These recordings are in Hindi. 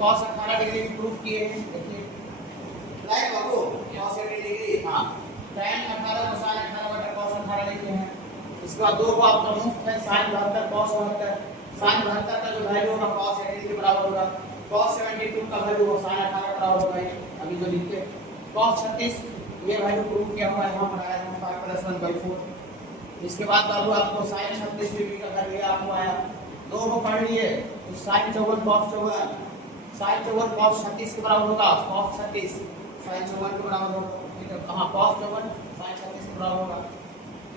cos 18 डिग्री की प्रूफ किए हैं, देखिए राइट बाबू, cos 80 डिग्री, हाँ tan 18 को sin 18 बटा cos 18 लिखे हैं। इसके बाद दो को आप प्रमुख है sin 72 cos 72, sin 72 का जो वैल्यू होगा cos 80 के बराबर होगा, cos 72 का वैल्यू होगा sin 18 के बराबर होगा। अभी जो लिखे cos 36 ये वैल्यू प्रूफ किया हुआ है, यहाँ पर आया है 5 + 1/4। इसके बाद बाबू आपको sin 36 डिग्री का वैल्यू आपको आया, दो को पढ़ लिए तो sin 54 cos 54, sin 54 cos 36 के बराबर होगा, cos 36 sin 54 के बराबर होगा, ठीक है, कहां cos 54 sin 36 के बराबर होगा।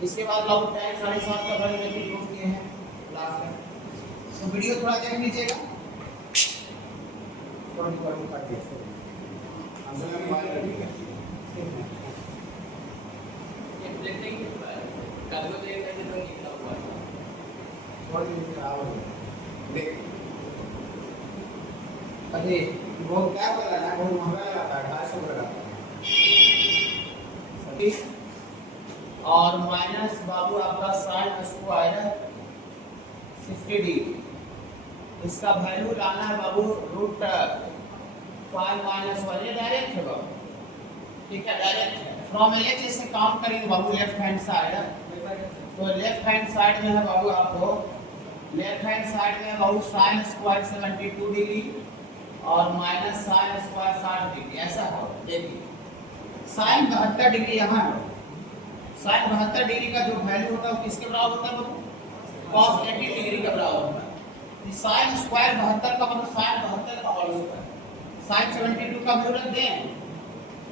इसके बाद बाबू tan 7.5 का वैल्यू लेके प्रूफ किए हैं लास्ट में। तो वीडियो थोड़ा देख लीजिएगा, थोड़ा रिकॉर्डिंग कर दीजिए, अंदर में बात करिए, ठीक है ये प्लेटिंग कार्गो दे कैसे तो लिखा हुआ है, थोड़ा नीचे आओ देख। अरे वो क्या कर रहा है, बहुत महंगा लगाता है, 250 लगाता है, ठीक। और माइनस बाबू आपका sin स्क्वायर 60 डिग्री, इसका वैल्यू लाना है बाबू √5 - 1, ये डायरेक्ट है बाबू, ठीक है डायरेक्ट है। फ्रॉम LHS से काउंट करेंगे बाबू लेफ्ट हैंड साइड, तो लेफ्ट हैंड साइड में है बाबू आपको, लेफ्ट हैंड साइड में बाबू sin स्क्वायर 72 डिग्री और माइनस sin स्क्वायर 60 डिग्री, ऐसा हो। देखिए sin 72 डिग्री यहाँ है, sin 72 डिग्री का जो वैल्यू होता है वो किसके बराबर होता है बाबू, cos 80 डिग्री के बराबर होता है। sin स्क्वायर 72 का मतलब sin 72 का होल स्क्वायर, sin 72 का वैल्यू रख दें,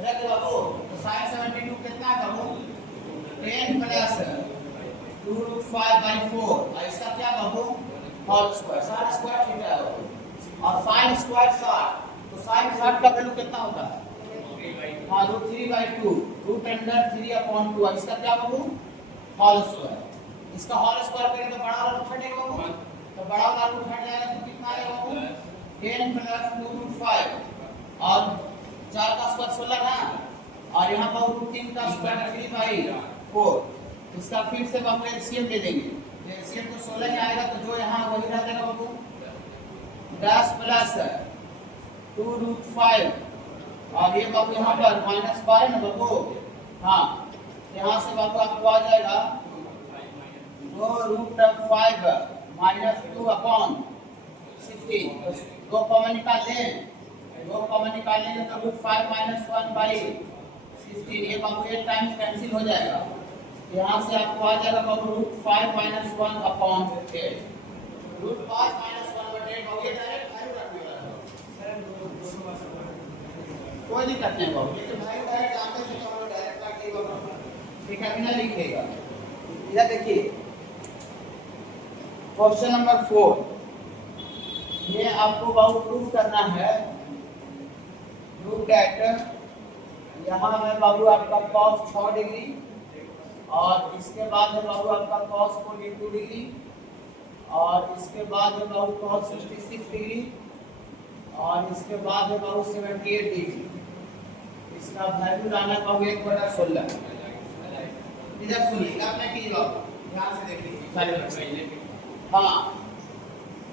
रख दे बाबू, तो sin 72 कितना है बाबू, 10 + 2√5/4, और इसका क्या बाबू होल स्क्वायर, sin स्क्वायर ठीक है, और sin स्क्वायर 60, तो sin 60 का वैल्यू कितना होता है, हाँ √3/2, √3/2, इसका क्या बाबू होल स्क्वायर, इसका होल स्क्वायर करेंगे तो बड़ा वाला हटेगा बाबू, तो बड़ा वाला रूट हट जाएगा तो कितना आएगा बाबू, 10 + 2√5, और 4 का स्क्वायर 16 ना, और यहाँ पर √3 का स्क्वायर 3/4, इसका फिर से बाबू एलसीएम ले लेंगे, एलसीएम तो 16 ही आएगा, तो जो यहाँ वही रह जाएगा बाबू 10 + 2√5, और ये बाबू यहाँ पर -12 ना बाबू, हाँ यहाँ से बाबू आपको आ जाएगा 2√5 - 2/16, दो कॉमन निकाल लें, दो कॉमन निकाल लेंगे तो √5 - 1/16, ये बाबू 8 टाइम्स कैंसिल हो जाएगा, यहाँ से आपको आ जाएगा बाबू √5 - 1/8, √5 - 1/8 बाबू, ये डायरेक्ट वैल्यू रखने वाला है, कोई दिक्कत नहीं बाबू, लेकिन वैल्यू डायरेक्ट जानते थे तो हम लोग डायरेक्ट रख देंगे बाबू, ठीक है, बिना लिखेगा। इधर देखिए क्वेश्चन नंबर 4, ये आपको बाबू प्रूफ करना है, प्रूफ दैट यहाँ है बाबू आपका cos 6 डिग्री, और इसके बाद है बाबू आपका cos 42 डिग्री, और इसके बाद है बाबू cos 66 डिग्री, और इसके बाद है बाबू 78 डिग्री, इसका वैल्यू लाना है बाबू 1/16। इधर सुनिए, आपने की बाबू ध्यान से देखिए, हाँ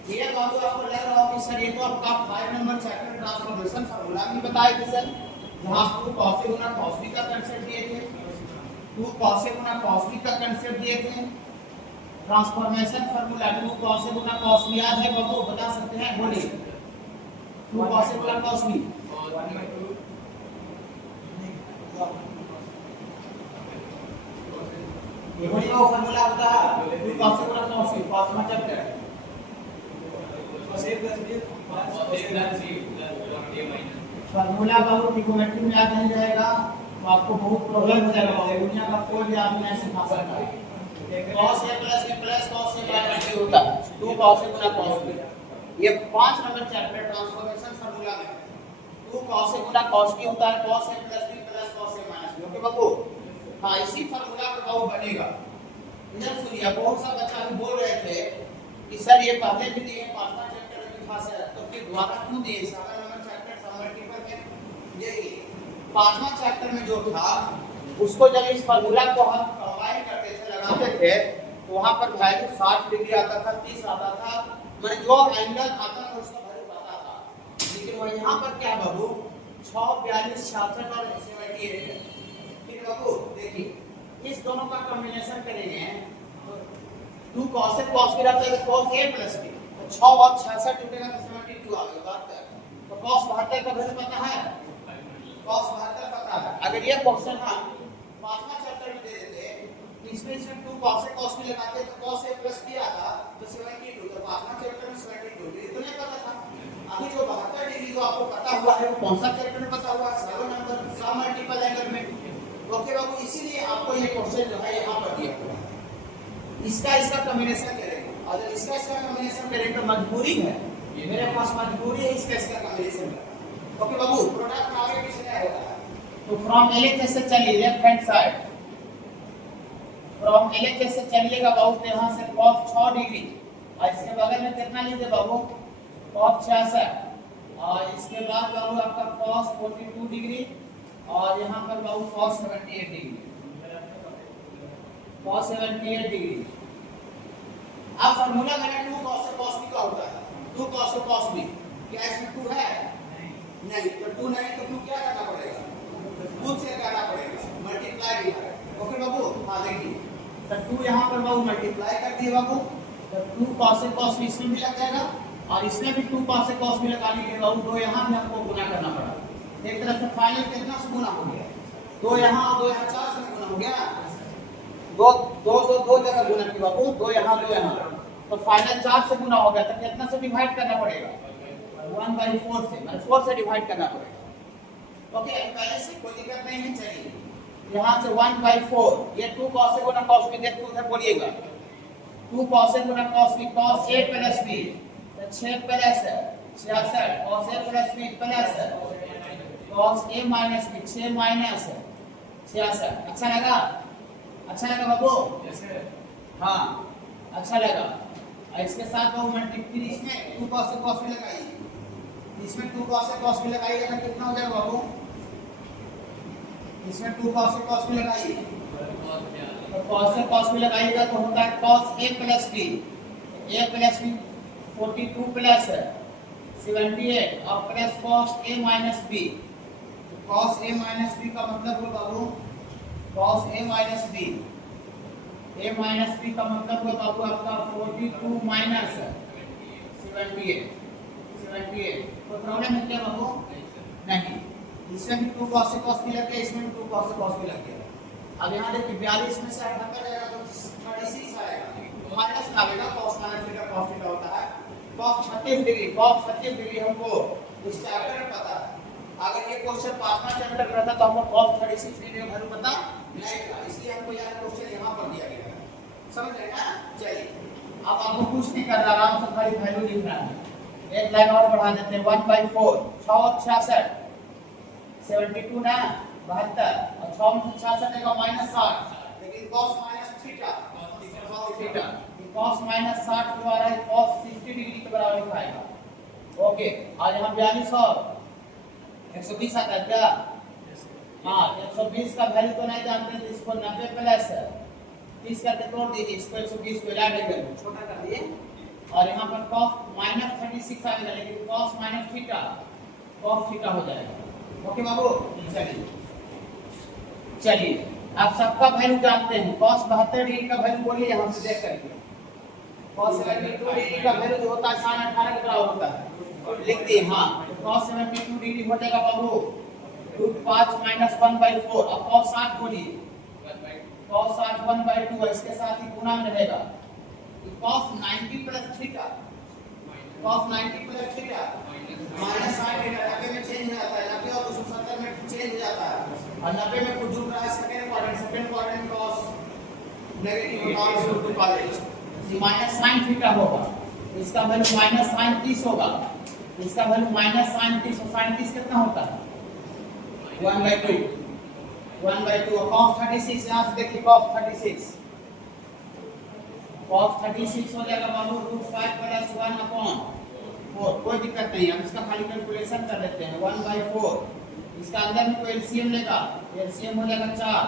ये बाबू आपको लग रहा होगा कि सर ये तो आपका 5 नंबर चैप्टर ट्रांसफॉर्मेशन फार्मूला भी बताया थे सर, जहाँ आपको cos A Guna cos B का कांसेप्ट दिए थे, 2 cos A Guna cos B का कांसेप्ट दिए थे, transformation formula 2 cos A Guna cos B याद है बाबू, बता सकते हैं, बोलिए 2 cos A Guna cos B, ये बोलिए वो फार्मूला बता, 2 cos A Guna cos B, cos में चैप्टर फार्मूला बाबू ट्रिग्नोमेट्री में याद नहीं रहेगा तो आपको बहुत प्रॉब्लम हो जाएगा बाबू, दुनिया का कोई भी आदमी नहीं सिखा सकता है। cos A + B + cos A - B होता है, 2 cos A Guna cos B, ये 5 नंबर चैप्टर ट्रांसफॉर्मेशन फार्मूला में 2 cos A Guna cos B होता है, cos A + B + cos A - B, okay बाबू, हाँ इसी फार्मूला पर बाबू बनेगा। इधर सुनिए, बहुत सा बच्चा भी बोल रहे थे कि सर ये पहले भी दिए 5वां चैप्टर में भी खास है, तो फिर दोबारा क्यों दिए 7 नंबर चैप्टर सममल्टीपल में, ये 5वां चैप्टर में जो था उसको जब इस फार्मूला को हम कंबाइन करते थे, लगाते थे, तो वहां पर वैल्यू 60 डिग्री आता था, 30 आता था, मतलब जो एंगल आता था उसका वैल्यू आता था, लेकिन तो यहाँ पर क्या है बाबू 6, 42, 66 और 78 है। ठीक है बाबू, देखिए इस दोनों का कॉम्बिनेशन करेंगे तो 2 cos A cos B रहता है तो cos A plus B, तो 6 और 66 टूटेगा तो 72 आ गया बात है। तो cos 72 का वैल्यू पता है, cos 72 पता है। अगर ये क्वेश्चन हम पांचवा चैप्टर में दे देते इसमें 2 cos A cos B लगाते तो cos A plus B आता तो 72, तो पांचवा चैप्टर में 72 तो नहीं पता था। अभी जो 72 डिग्री जो आपको पता हुआ है वो कौन सा चैप्टर में पता हुआ है, 7 नंबर सम मल्टीपल एंगल में। ओके बाबू, इसीलिए आपको ये क्वेश्चन जो है यहाँ पर दिया हुआ है। इसका कॉम्बिनेशन करेंगे, अगर इसका कॉम्बिनेशन करेंगे तो मजबूरी है, मेरे पास मजबूरी है इसका कॉम्बिनेशन करना। ओके बाबू, प्रोडक्ट में आगे पीछे क्या होता है तो फ्रॉम LHS से चलिए left hand side, from LHS से चलिएगा बाबू तो यहाँ से cos 6 डिग्री और इसके बगल में कितना लीजिए बाबू cos 66 और इसके बाद बाबू आपका cos 42 डिग्री और यहाँ पर बाबू cos 78 डिग्री, cos 78 डिग्री। अब फार्मूला मेरा 2 cos A cos B का होता है, 2 cos A cos B, क्या इसमें 2 है नहीं, तो 2 नहीं तो 2 क्या करना पड़ेगा, खुद से करना पड़ेगा, मल्टीप्लाई भी है। ओके बाबू, हाँ देखिए तो 2 यहाँ पर बाबू मल्टीप्लाई कर दिए बाबू, तो 2 cos A cos B इसमें भी लग जाएगा और इसमें भी 2 cos A cos B लगाने के लिए बाबू 2 यहाँ भी हमको गुना करना पड़ा। एक तरह से फाइनल कितना से गुना हो गया, 2 यहाँ और 2 यहाँ 4 से गुना हो गया, 2 जगह गुना की बाबू, 2 यहाँ 2 यहाँ, तो फाइनल 4 से गुना हो गया तो कितना से डिवाइड करना पड़ेगा 1/4 से, मतलब 4 से डिवाइड करना पड़ेगा। ओके, पहले से कोई दिक्कत नहीं है। चलिए यहाँ से 1/4, ये 2 cos A Guna cos B, देखो उधर बोलिएगा 2 cos A Guna cos B, cos A plus B तो 6 plus 66 cos A plus B plus cos A minus B 6 minus 66। अच्छा लगा, अच्छा लगा बाबू? हाँ अच्छा लगा। और इसके साथ बाबू मल्टीप्लाई इसमें 2 cos A cos B लगाइए, इसमें 2 cos A cos B लगाइए तो कितना हो जाएगा बाबू, इसमें 2 cos A cos B लगाइए तो cos A cos B लगाइएगा तो होता है cos A plus B, A plus B 42 plus 78 और plus cos A minus B, cos A minus B का मतलब हो बाबू cos A minus B, A minus B का मतलब हो बाबू आपका 42 माइनस 78 तो प्रॉब्लम है क्या बाबू? नहीं, इसमें भी 2 cos A cos B लग गया, इसमें भी 2 cos A cos B लग गया। अब यहाँ देखिए 42 में से 78 जाएगा तो 36 आएगा, माइनस का आएगा, cos minus theta cos theta होता है cos 36 डिग्री हमको इस चैप्टर में पता है। अगर ये क्वेश्चन 5वां चैप्टर में रहता तो हमको cos 36 डिग्री का वैल्यू पता नहीं था, इसलिए हमको यह क्वेश्चन यहाँ पर दिया गया है, समझ रहे हैं? चलिए अब आपको कुछ नहीं करना, आराम से खाली वैल्यू लिखना है। एक लाइन और बढ़ा देते हैं 1/4, 6 और 66 72 ना 72 और 6 में 66 देगा -60, लेकिन cos minus theta cos minus 60 जो आ रहा है cos 60 डिग्री के बराबर लिखाएगा। ओके, आज यहाँ 42 और 120 आता है क्या? हाँ, 120 का वैल्यू तो नहीं जानते तो इसको 90 प्लस 30 करके तोड़ दीजिए, इसको 120 को ऐड कर छोटा कर दिए और यहाँ पर cos माइनस 36 आएगा, लेकिन cos minus theta cos theta हो जाएगा। ओके बाबू, चलिए आप सबका वैल्यू जानते हैं, cos 72 डिग्री का वैल्यू बोलिए यहाँ से देख करके, cos 72 डिग्री का वैल्यू जो होता है sin 18 के बराबर होता है, लिख दिए। हाँ, cos 72 डिग्री हो जाएगा बाबू √5 - 1/4। अब cos 60 बोलिए, cos 60 1/2 है, इसके साथ ही गुना में रहेगा cos 90 plus theta, cos 90 plus theta minus 60 degree 90 में चेंज हो जाता है, 90 और 270 में चेंज हो जाता है और 90 में कुछ जुड़ रहा है second quadrant cos negative cos टू कॉलेज ये माइनस sin थीटा होगा, इसका वैल्यू माइनस sin 30 होगा, इसका वैल्यू माइनस sin 30 और sin 30 कितना होता है 1/2 और cos 36 यहाँ से देखिए cos 36 हो जाएगा बाबू √5 + 1/4, कोई दिक्कत नहीं, हम इसका खाली कैलकुलेशन कर लेते हैं 1/4, इसका अंदर में कोई एलसीएम लेगा, एलसीएम हो जाएगा 4,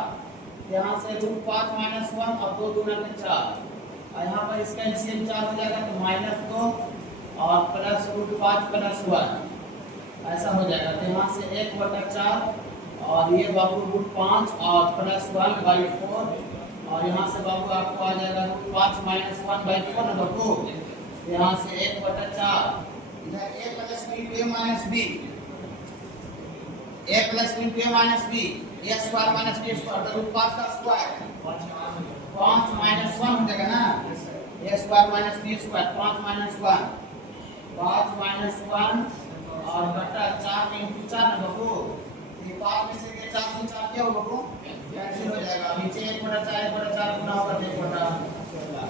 यहाँ से √5 - 1 और 2 दूना 4 और यहाँ पर इसका एलसीएम 4 हो जाएगा तो -2 और प्लस √5 + 1 ऐसा हो जाएगा। तो यहाँ से 1/4 और ये बाबू √5 और +1/4 और यहाँ से बाबू आपको आ जाएगा √5 - 1/4 ना बाबू। यहाँ से 1/4 इधर a + b × a - b, a + b × a - b, a² - b² तो √5 का स्क्वायर 5 - 1 हो जाएगा ना, a² - b² 5 - 1 5 - 1 और बटा 4 × 4 ना बाबू। ये 5 में से 4 से 4 क्या हो बाबू, कैंसिल हो जाएगा। नीचे 1/4 गुना होगा 1/16।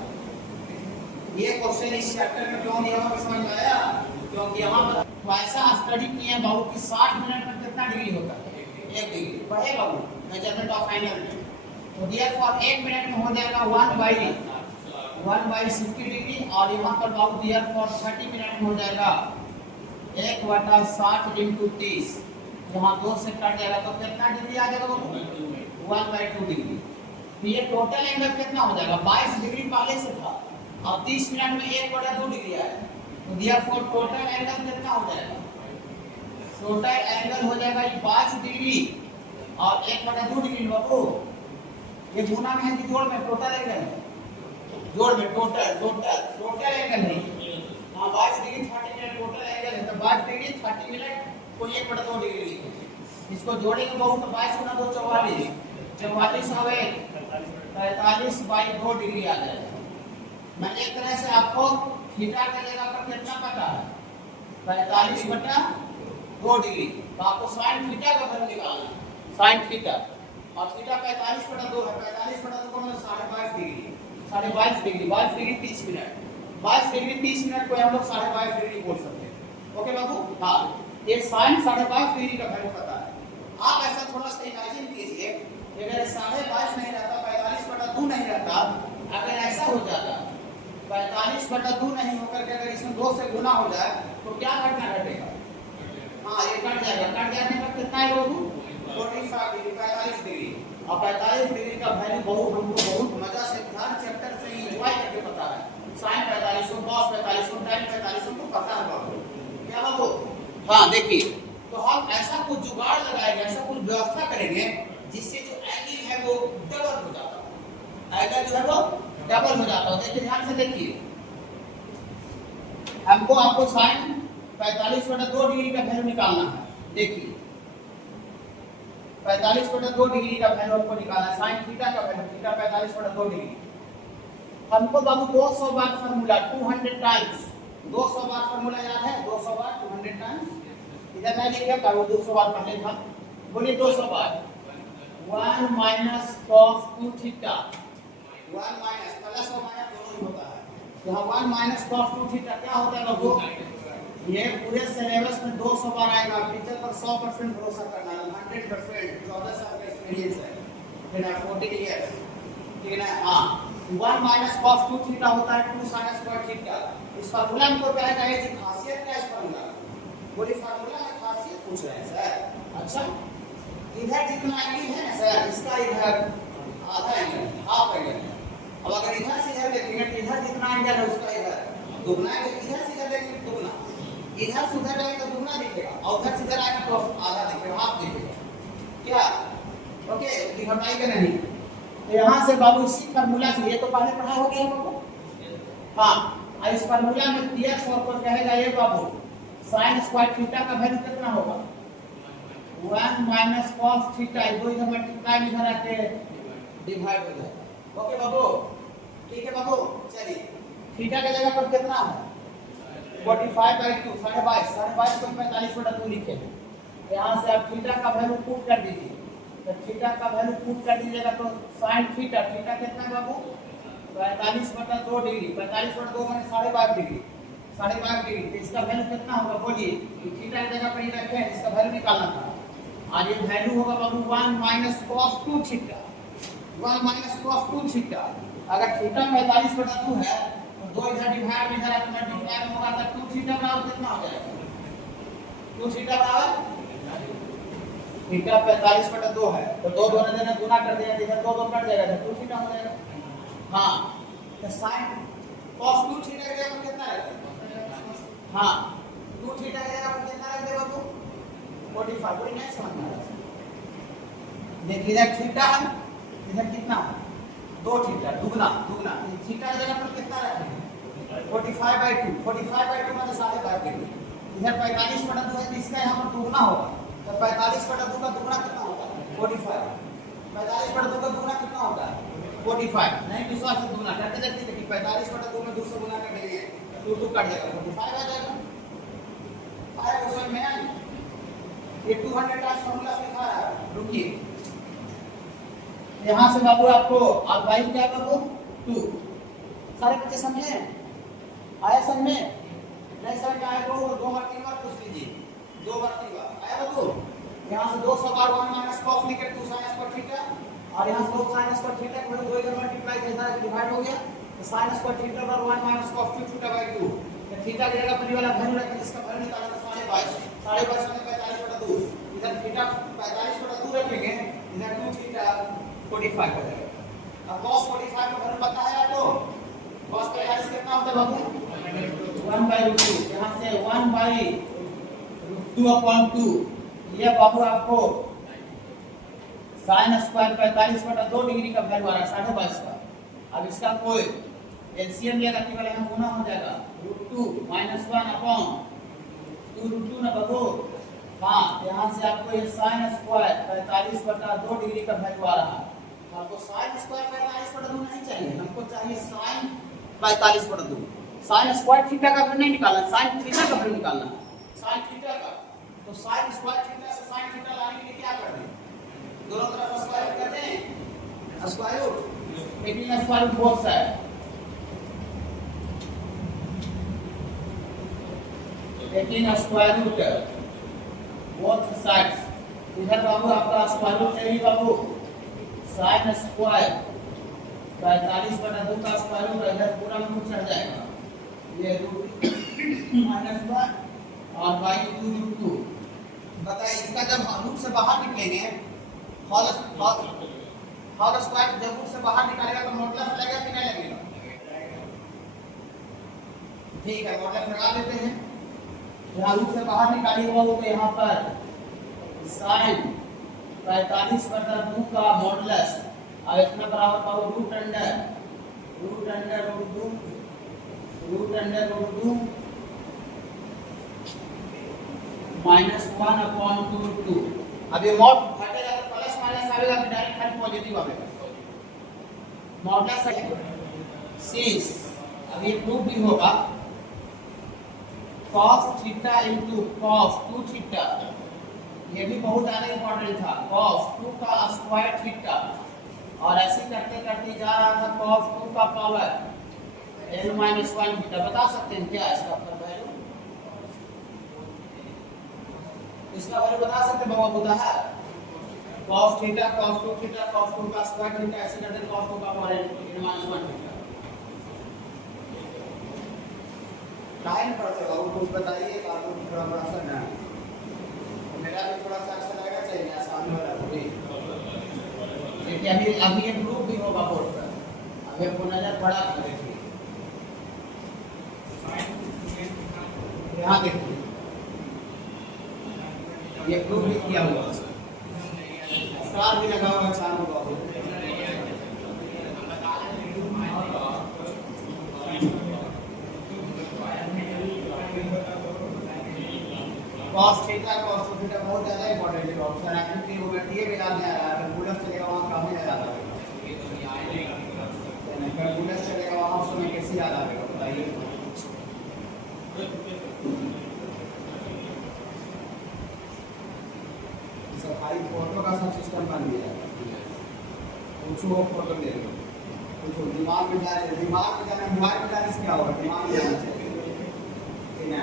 ये क्वेश्चन इस चैप्टर में क्यों दिया हुआ समझ में आया? क्योंकि यहाँ पर वैसा स्टडी किए हैं बाबू कि 60 मिनट में कितना डिग्री होता है, 1 डिग्री पढ़े बाबू मेजरमेंट ऑफ एंगल में। तो देयरफॉर 1 मिनट में हो जाएगा 1/60 डिग्री और यहाँ पर बाबू देयरफॉर 30 मिनट में हो जाएगा 1/60 × 30। यहाँ 2 से कट जाएगा तो कितना डिग्री आ जाएगा बाबू, 1/2 डिग्री। तो ये टोटल एंगल कितना हो जाएगा, 22 डिग्री पहले से था और 30 मिनट में 1/2 डिग्री आया। तो देयरफॉर टोटल एंगल कितना हो जाएगा, टोटल एंगल हो जाएगा 22 डिग्री और 1/2 डिग्री बाबू। ये गुना में है कि जोड़ में, टोटल एंगल है, जोड़ में टोटल एंगल है। हाँ 22 डिग्री 30 मिनट टोटल एंगल है, तो 22 डिग्री 30 मिनट को 1/2 डिग्री लिखेंगे। इसको जोड़ेंगे बाबू तो 22 × 2 44, 44 हवे 45/2 डिग्री आ जाएगा। मैं एक तरह से आपको थीटा की जगह पर कितना पता है, 45/2 डिग्री। तो आपको sin थीटा का वैल्यू निकालना है, sin थीटा और थीटा 45/2 है, 45/2 का मतलब 22.5 degree, 22.5 degree 22 degree 30 minute, 22 degree 30 minute को हम लोग 22.5 डिग्री बोल सकते हैं। ओके बाबू। हाँ ये sin 22.5 डिग्री का वैल्यू पता है। आप ऐसा थोड़ा सा इमेजिन कीजिए, अगर 22.5 नहीं रहता, 45/2 नहीं रहता, अगर ऐसा हो जाता 45/2 नहीं होकर के अगर इसमें 2 से गुना हो जाए तो क्या घटना घटेगा, हाँ ये कट जाएगा। कट जाने पर कितना है बाबू, 45 डिग्री 45 डिग्री। और 45 डिग्री का वैल्यू बहुत हमको बहुत मजा से हर चैप्टर से एंजॉय करके पता है। sin 45 cos 45 tan 45 हमको पता है बाबू, क्या बाबू। हाँ देखिए, तो हम ऐसा कुछ जुगाड़ लगाएंगे, ऐसा कुछ व्यवस्था करेंगे जिससे जो एंगल है वो डबल हो जाता है, एंगल जो है वो डबल हो जाता है। देखिए ध्यान से देखिए, हमको आपको sin 45/2 डिग्री का वैल्यू निकालना है। देखिए 45/2 डिग्री का वैल्यू आपको निकालना है, sin थीटा का वैल्यू, थीटा 45/2 डिग्री। हमको बाबू 200 बार फार्मूला 200 टाइम्स, 200 बार फार्मूला याद है, 200 बार 200 टाइम्स। इधर मैं लिख रहा हूं 200 बार पहले था, बोलिए 200 बार 1 - cos 2 थीटा, 1 माइनस प्लस और माइनस दोनों ही होता है। यहाँ 1 - cos 2 थीटा क्या होता है बाबू, ये पूरे सिलेबस में 200 बार आएगा। टीचर पर 100% भरोसा करना है, 100%। 14 साल का एक्सपीरियंस है, फिर 14 इयर्स, ठीक है ना। हाँ 1 - cos 2 थीटा होता है 2 sin स्क्वायर थीटा। इस फार्मूला में तो क्या है जी, खासियत क्या है इस फार्मूला, बोली फार्मूला में खासियत पूछ रहे हैं सर। अच्छा इधर जितना एंगल है ना सर, इसका इधर आधा एंगल, हाफ एंगल है। अब अगर इधर से इधर देखेंगे तो इधर जितना एंगल है उसका इधर दुगना है, इधर से इधर देखेंगे दुगना, इधर से उधर जाएगा तो दुगना दिखेगा और उधर से इधर आएगा तो आधा दिखेगा, हाफ दिखेगा। क्या ओके, दिखाएगा नहीं। तो यहाँ से बाबू इसी फार्मूला से, ये तो पहले पढ़ा हो गया बाबू। हाँ इस फार्मूला में dx और कहेगा ये बाबू sin स्क्वायर थीटा का वैल्यू कितना होगा, 1 - cos थीटा, दो इधर मल्टीप्लाई इधर आके डिवाइड हो जाएगा। ओके बाबू, ठीक है बाबू। चलिए थीटा की जगह पर कितना है 45/2, 22.5 को 45/2 लिखे। यहाँ से आप थीटा का वैल्यू पुट कर दीजिए, तो थीटा का वैल्यू पुट कर दीजिएगा तो sin थीटा, थीटा कितना है बाबू 45/2 डिग्री, 45/2 माने 22.5 डिग्री, 22.5 डिग्री। तो इसका वैल्यू कितना होगा बोलिए, थीटा की जगह पर ही रखे हैं, इसका वैल्यू निकालना था। और ये वैल्यू होगा बाबू 1 - cos 2 थीटा, 1 - cos 2 थीटा। अगर थीटा 45/2 है तो 2 इधर डिवाइड इधर आके मल्टीप्लाई में होगा तो 2 थीटा बराबर कितना हो जाएगा, 2 थीटा बराबर थीटा 45/2 है तो 2 दोनों जने गुना कर दिया, इधर 2 कट जाएगा तो 2 थीटा हो जाएगा। हाँ तो sin cos 2 थीटा की जगह पर कितना रहेगा, हाँ 2 थीटा की जगह पर कितना रख दे बाबू 45 कोई नहीं समझ में आ रहा। देखिए इधर थीटा है, इधर कितना है 2 थीटा, दुगना दुगना थीटा की जगह पर कितना रखेंगे 45/2, 45/2 मतलब 5.5 डिग्री। इधर 45/2 है तो इसका यहाँ पर दुगना होगा, तो 45/2 का दुगना कितना होगा 45, 45/2 का दुगना कितना होगा 45। नहीं विश्वास से दुगना करके देखिए, देखिए 45/2 में 2 से गुना कर देंगे 2 कट जाएगा 45 आ जाएगा। आया समझ में आया? ये 200 का फॉर्मूला लिखा है, रुकिए यहाँ से बाबू आपको अल्फाइन क्या बाबू 2। सारे बच्चे समझे? आया समझ में? नहीं समझ में आया तो 2 बार 3 बार पूछ लीजिए, 2 बार 3 बार आया बाबू। यहाँ से 200 बार 1 माइनस कॉस लिख के 2 sin स्क्वायर थीटा, और यहाँ से 2 sin स्क्वायर थीटा को 2 इधर मल्टीप्लाई करना है, डिवाइड हो गया तो sin स्क्वायर थीटा पर 1 माइनस cos थीटा/2। तो थीटा की जगह पर वाला वैल्यू रखें, जिसका वैल्यू निकालना है 22.5 में 45/2, इधर थीटा 45/2 रखेंगे, इधर 2 थीटा 45 हो जाएगा। अब cos 45 का वैल्यू पता है आपको, cos 45 कितना होता है बाबू 1/2, यहाँ से 1/2/2 ये बाबू आपको sin स्क्वायर 45/2 डिग्री का वैल्यू आ रहा है 22.5 का। अब इसका कोई एलसीएम लेगा केवल यहाँ गुना हो जाएगा √2 - 1/2 ना बाबू। हाँ यहाँ से आपको ये sin स्क्वायर 45/2 डिग्री का वैल्यू आ रहा है। आपको sin स्क्वायर 45/2 नहीं चाहिए, हमको चाहिए sin 45/2। sin स्क्वायर थीटा का वैल्यू नहीं निकालना, sin थीटा का वैल्यू निकालना है, sin थीटा का। तो sin स्क्वायर थीटा से sin थीटा लाने के लिए क्या कर दें, दोनों तरफ स्क्वायर रूट कर दें, स्क्वायर रूट, लेकिन स्क्वायर रूट बोथ साइड, लेकिन स्क्वायर रूट बोथ साइड्स। इधर बाबू आपका स्क्वायर रूट चाहिए बाबू sin स्क्वायर 45/2 का स्क्वायर रूट, इधर पूरा रूट चढ़ जाएगा, ये रूट -1 और बाई 2√2। बताइए इसका जब रूट से बाहर निकलेंगे होल स्क्वायर जब रूट से बाहर निकालेगा तो मॉडुलस लगेगा कि नहीं लगेगा? ठीक है मॉडुलस लगा देते हैं। यहाँ रूट से बाहर निकालिएगा तो यहाँ पर sin 45/2 का मॉडुलस अब इतना बराबर पाओ √2 -1/2। अब ये मॉड हटेगा तो प्लस माइनस आएगा कि डायरेक्ट खाली पॉजिटिव आएगा, मॉडुलस है 6। अब ये प्रूफ भी होगा cos theta into cos 2 theta, ये भी बहुत ज्यादा इंपॉर्टेंट था, cos 2 का स्क्वायर थीटा, और ऐसे करते करते जा रहा था cos 2 का पावर n-1 थीटा। बता सकते हैं क्या इसका वैल्यू, इसका वैल्यू बता सकते हैं बाबा? बता है cos theta cos 2 theta cos 2 का स्क्वायर थीटा, ऐसे करते cos 2 का पावर n-1 थीटा। लाइन पढ़ते हो कुछ बताइए, आपको थोड़ा आसान है, मेरा भी थोड़ा सा अच्छा लगना चाहिए, आसान वाला भी। देखिए अभी ये प्रूफ भी होगा बोर्ड पर, अभी आपको नजर पड़ा तो देखिए, यहाँ देखिए ये प्रूफ भी किया हुआ, स्टार भी लगा हुआ चार होगा। cos थीटा cos 2 थीटा बहुत ज्यादा इंपॉर्टेंट है ऑप्शन है, क्योंकि वो टीए भी याद नहीं आ रहा है, कैलकुलस चलेगा वहां काम नहीं याद आएगा, कैलकुलस चलेगा वहां ऑप्शन में कैसे याद आएगा बताइए? सफाई फोटो का सब सिस्टम बन गया है, कुछ वो फोटो ले लो, कुछ दिमाग में जाने मोबाइल में जाने से क्या होगा, दिमाग में जाना चाहिए ना।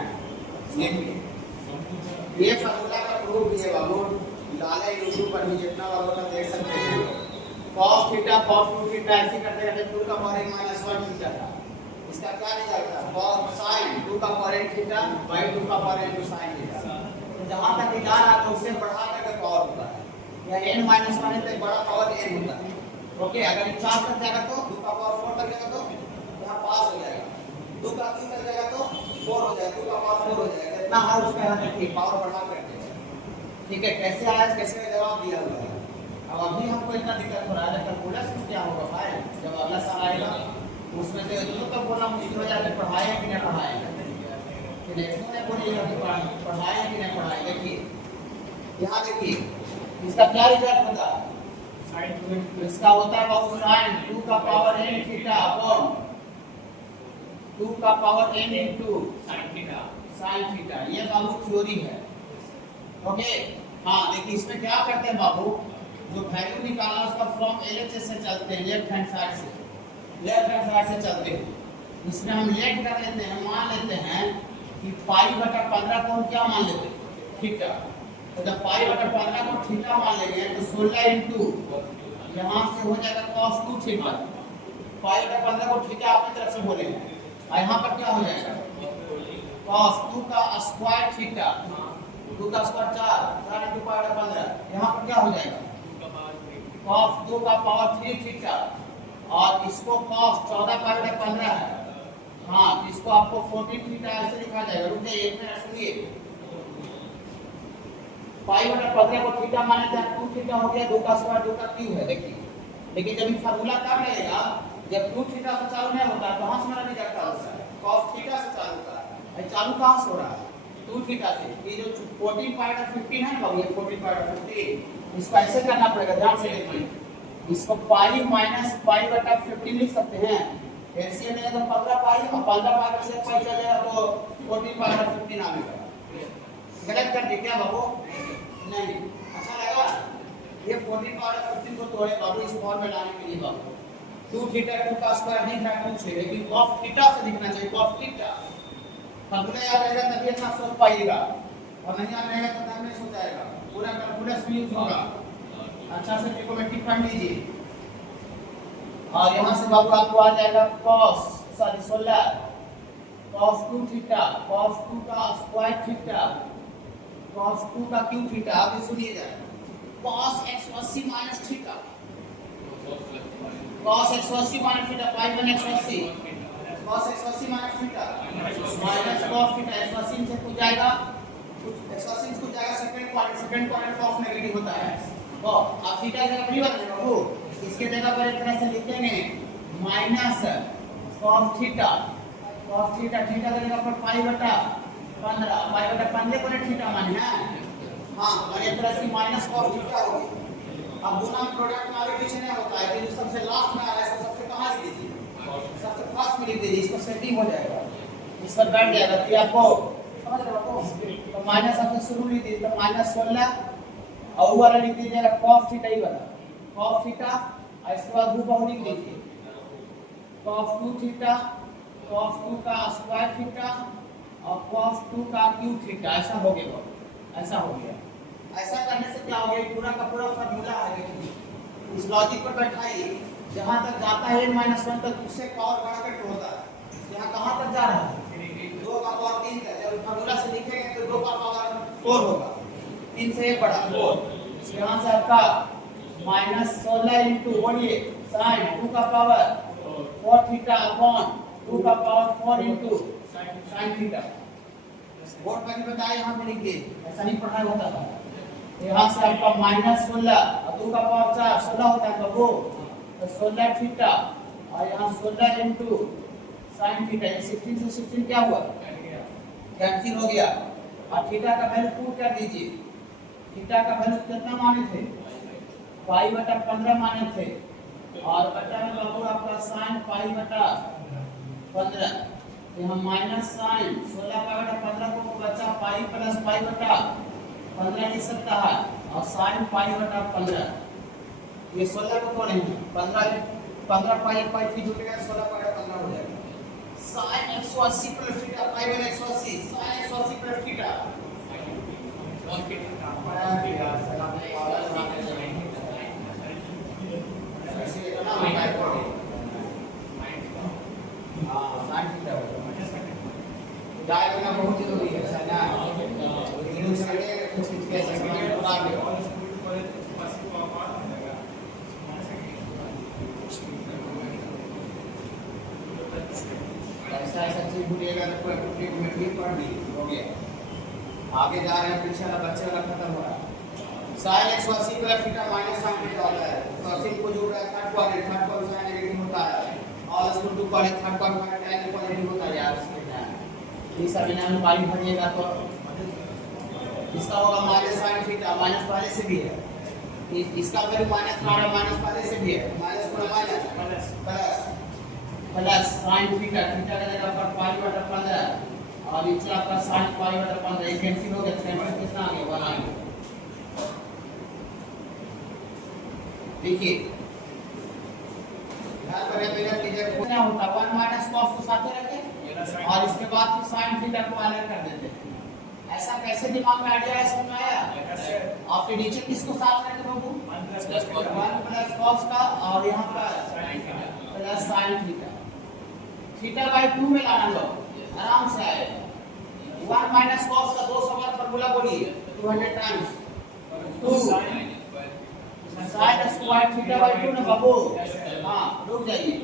ये फार्मूला का प्रूफ भी है बाबू, डाले यूट्यूब पर भी जितना बार होता देख सकते हैं। cos थीटा cos 2 थीटा ऐसे करते करते 2 का पावर n-1 थीटा था, इसका क्या रिजल्ट था cos sin 2 का पावर n थीटा बाई 2 का पावर n sin थीटा। तो जहां तक जा रहा है तो उससे बढ़ा करके पावर होता है, या n-1 तक बड़ा पावर n होता है। ओके अगर 4 तक जाएगा तो 2 का पावर 4 तक जाएगा तो यहाँ पास हो जाएगा, 2 का 3 तक जाएगा तो 4 हो जाएगा, 2 का पावर 4 हो जाएगा, इतना है उसका यहाँ देखिए पावर बढ़ा करके ठीक है, कैसे आया, कैसे जवाब दिया हुआ है। अब अभी हमको इतना दिक्कत हो रहा है, कैलकुलस में क्या होगा भाई, जब अगला साल आएगा उसमें तो इतना तो बोलना मुश्किल हो जाएगा, पढ़ाए कि नहीं पढ़ाए, कि नहीं बोलिएगा कि पढ़ाए कि नहीं पढ़ाए। देखिए यहाँ देखिए इसका क्या रिजल्ट होता है, इसका होता है बाबू साइन 2 का पावर n थीटा अपॉन 2 का power n into sine theta. ये बाबू थ्योरी है। ओके हाँ, देखिए इसमें क्या करते हैं बाबू, जो वैल्यू निकालना उसका फ्रॉम एलएचएस से चलते हैं, लेफ्ट हैंड साइड से चलते हैं। इसमें हम लेट कर लेते हैं, मान लेते हैं कि पाई बटा 15 को हम क्या मान लेते हैं, थीटा। तो जब पाई बटा 15 को थीटा मान लेंगे तो 16 इंटू यहाँ से हो जाएगा cos 2 थीटा। पाई बटा 15 को थीटा अपनी तरफ से बोलेंगे और यहाँ पर क्या हो जाएगा cos 2 का स्क्वायर थीटा, 2 का स्क्वायर 4 इंटू पाई बटा 15। यहाँ पर क्या हो जाएगा cos 2 का पावर 3 थीटा और इसको cos 14 पाई बटा 15 है। हाँ, इसको आपको 14 थीटा ऐसे लिखा जाएगा। रुकिए एक मिनट सुनिए, पाई बटा 15 को थीटा माने तो 2 थीटा हो गया, 2 का स्क्वायर 2 का क्यूब है। देखिए लेकिन जब ये फार्मूला कब रहेगा, जब 2 थीटा से चालू नहीं होता तो कहां से मेरा रिजल्ट होता है, cos थीटा से चालू होता है। ये चालू कहां से हो रहा है, 2 थीटा से। ये जो 14 पाई बटा 15 है बाबू, ये 14 पाई बटा 15, इसको ऐसे करना पड़ेगा, ध्यान से देखिए। इसको पाई माइनस पाई बटा 15 लिख सकते हैं। एलसीएम में तो 15 पाई और 15 पाई में से पाई चलेगा तो 14 पाई बटा 15 आ जाएगा। गलत कर दिया क्या बाबू, नहीं अच्छा लगा। ये 14 पावर 15 को तोड़े बाबू इस फॉर्म में लाने के लिए बाबू 2 थीटा 2 का स्क्वायर नहीं था कुछ है, लेकिन cos थीटा से लिखना चाहिए, cos थीटा। फार्मूला याद रहेगा तभी अच्छा सोच पाइएगा, और नहीं याद रहेगा तो टाइम नहीं सोचाएगा। पूरा कैलकुलस में यूज होगा, अच्छा से ट्रिग्नोमेट्री पढ़ लीजिए। और यहाँ से बाबू आपको आ जाएगा cos 2 थीटा, cos 2 का स्क्वायर थीटा, cos 2 का क्यूब थीटा। आप सुनिएगा cos x80 minus theta, cos x80 minus theta, pi 1 x80, cos x80 minus theta minus cos theta. x80 से कुछ जाएगा, x80 से कुछ जाएगा, सेकंड क्वाड्रेंट ऑफ नेगेटिव होता है। तो आप थीटा की जगह नहीं बदलेगा बाबू, इसके जगह पर एक तरह से लिखेंगे माइनस cos थीटा, थीटा की जगह पर पाई बटा 15, पाई बटा 15 को थीटा माने हैं। हाँ, और एक तरह से माइनस cos थीटा होगी। अब गुना में प्रोडक्ट में आगे पीछे नहीं होता है, जो सबसे लास्ट में आ रहा है इसको सबसे कहां लिख दीजिए, सबसे फर्स्ट में लिख दीजिए, इसको सेटिंग हो जाएगा, इस पर बैठ जाएगा। तो आपको समझ रहे हो, तो माइनस सबसे शुरू लिख दीजिए, तो माइनस 16 और वो वाला लिख दीजिएगा cos थीटा ही वाला, cos थीटा। और इसके बाद रूप लिख दीजिए cos 2 थीटा, cos 2 का स्क्वायर थीटा और cos 2 का क्यूब थीटा। ऐसा हो गया, ऐसा हो गया। ऐसा करने से क्या हो गया, पूरा का पूरा फार्मूला आ गया। इस लॉजिक पर बैठाइए, जहां तक जाता है n-1 तक उससे पावर बढ़कर होता है। यहाँ कहां तक जा रहा है, 2 का पावर 3 तक। जब फार्मूला से लिखेंगे तो 2 का पावर 4 होगा, 3 से 1 बढ़ा 4। यहाँ से आपका माइनस 16 इंटू बोलिए साइन 2 का पावर 4 थीटा अपॉन 2 का power 4 into sine theta. Board पर भी बताया, यहाँ पे लिख दिए, ऐसा नहीं पढ़ाई होता था। यहाँ से आपका माइनस 16 और 2 का पावर 4 16 होता है बाबू, तो 16 थीटा और यहाँ 16 इंटू साइन थीटा। 16 से 16 क्या हुआ, कैंसिल हो गया। और थीटा का वैल्यू पुट कर दीजिए। थीटा का वैल्यू कितना माने थे, पाई बटा 15 माने थे, और बटा में बाबू आपका साइन पाई बटा 15। यहाँ माइनस साइन 16 पाई बटा 15 को बचा पाई प्लस पाई बटा 15 लिख सकता है, और साइन पाई बटा 15। ये 16 को कौन है 15 पाई एक पाई फिर जुड़ेगा, 16 पाई बटा 15 हो जाएगा। साइन 180 प्लस थीटा पाई बटा 180, साइन 180 प्लस थीटा डायग्राम बहुत जरूरी है सर ना, तीनों से कुछ कह सकते हैं बता दो। ऐसा ऐसा चीज भूलिएगा तो कोई ट्रिग्नोमेट्री पढ़ ली हो गया, आगे जा रहे हैं, पीछे वाला बच्चे वाला खत्म हो रहा है। sin x और c plus theta minus sin theta होता है। तो sin को जो थर्ड क्वाड्रेंट sin नेगेटिव होता है और इसको टू quadrant third quadrant tan positive होता है यार। ये सब इन्हें हम पाली भरिएगा तो इसका होगा माइनस sin थीटा माइनस पहले से भी है, इसका वैल्यू माइनस हमारा माइनस पहले से भी है, माइनस गुना minus plus sin theta theta का जगह पर पाई बटा 15 और नीचे आपका sin पाई बटा 15 ये कैंसिल हो गया, तो कितना आ गया 1 आ गया। देखिए ध्यान करें मेरा कीजिए कितना होता 1 माइनस cos को साथ में रखें और इसके बाद फिर sin थीटा को अलग कर देते हैं। ऐसा कैसे दिमाग में आइडिया है समझ में आया? और फिर नीचे किसको साथ रखें बाबू 1 प्लस cos का और यहाँ पर plus sin theta theta by 2 में लाना लो आराम से आएगा। 1 माइनस cos का 2 बार फार्मूला बोलिए 200 times 2 sin square theta by 2 ना बाबू। हाँ रुक जाइए,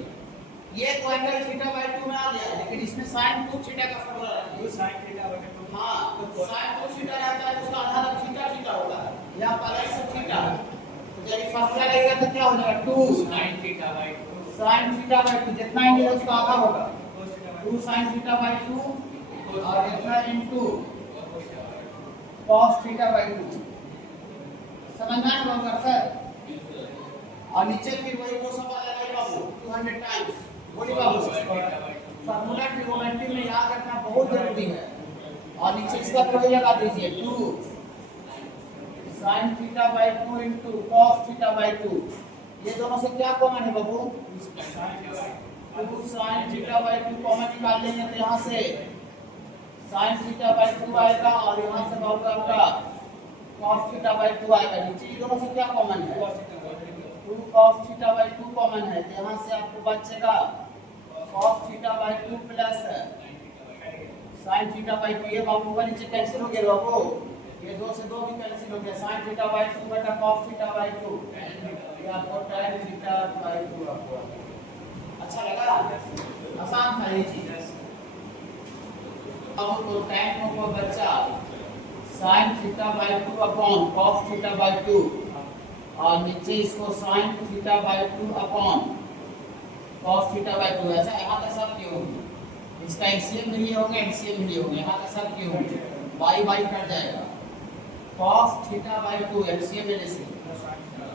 ये तो एंगल थीटा बाई 2 में आ गया, लेकिन इसमें sin 2 थीटा का फार्मूला रखिए sin थीटा बाई 2। हाँ तो sin 2 थीटा रहता है उसका आधा थीटा थीटा होगा, यहाँ पहले से थीटा तो जब ये फार्मूला लगेगा तो क्या हो जाएगा 2 sin theta by 2 sin theta by 2 जितना एंगल है उसका आधा होगा 2 sin थीटा बाई 2 और इतना इनटू cos थीटा बाई 2। समझ में आया बाबू सर? और नीचे फिर वही 2 सवाल लगाए बाबू 200 टाइम्स बोली बाबू। फार्मूला ट्रिगोनोमेट्री में याद रखना बहुत जरूरी है। और नीचे इसका वही लगा दीजिए 2 sin theta by 2 into cos theta by 2। ये दोनों से क्या कॉमन है बाबू 2 sin थीटा बाई 2 कॉमन निकाल लेंगे तो यहाँ से sin थीटा बाई 2 आएगा और यहाँ से बाबू आपका cos थीटा बाई 2 आएगा। नीचे ये दोनों से क्या कॉमन है 2 cos थीटा बाई 2 कॉमन है, तो यहाँ से आपको बचेगा cos theta by 2 plus sin theta by 2। ये बाबू का नीचे कैंसिल हो गया बाबू, ये 2 से 2 भी कैंसिल हो गया sin थीटा बाई 2 बटा cos थीटा बाई 2, ये आपको tan थीटा बाई 2 आपको। अच्छा लगा? आसान था ये चीज। अब तो tan को बचा sin theta by 2 upon cos theta by 2 और नीचे इसको sin theta by 2 upon cos theta by 2। ऐसा यहाँ का सब क्यों इसका एलसीएम भी लिए होंगे एलसीएम भी लिए होंगे, यहाँ का सब क्यों बाई बाई कट जाएगा cos थीटा बाई 2 एलसीएम लेने से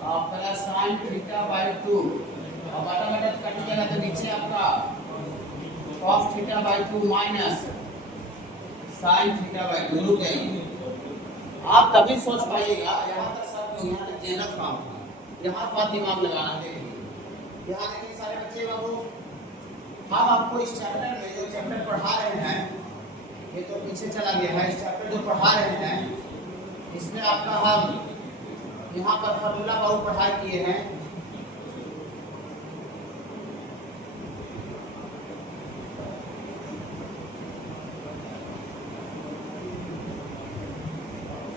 और प्लस sin थीटा बाई 2 और बटा बटा कट जाएगा तो नीचे आपका cos theta by 2 minus sin theta by 2। रुक जाइए, आप तभी सोच पाइएगा यहाँ तक सब क्यों, यहाँ तक जेनरल काम था, यहाँ पर दिमाग लगाना। देखिए यहाँ देखिए सारे बच्चे बाबू, हम आपको इस चैप्टर में जो चैप्टर पढ़ा रहे हैं ये तो पीछे चला गया है, इस चैप्टर जो पढ़ा रहे हैं इसमें आपका हम यहाँ पर फार्मूला बहुत पढ़ाई किए हैं।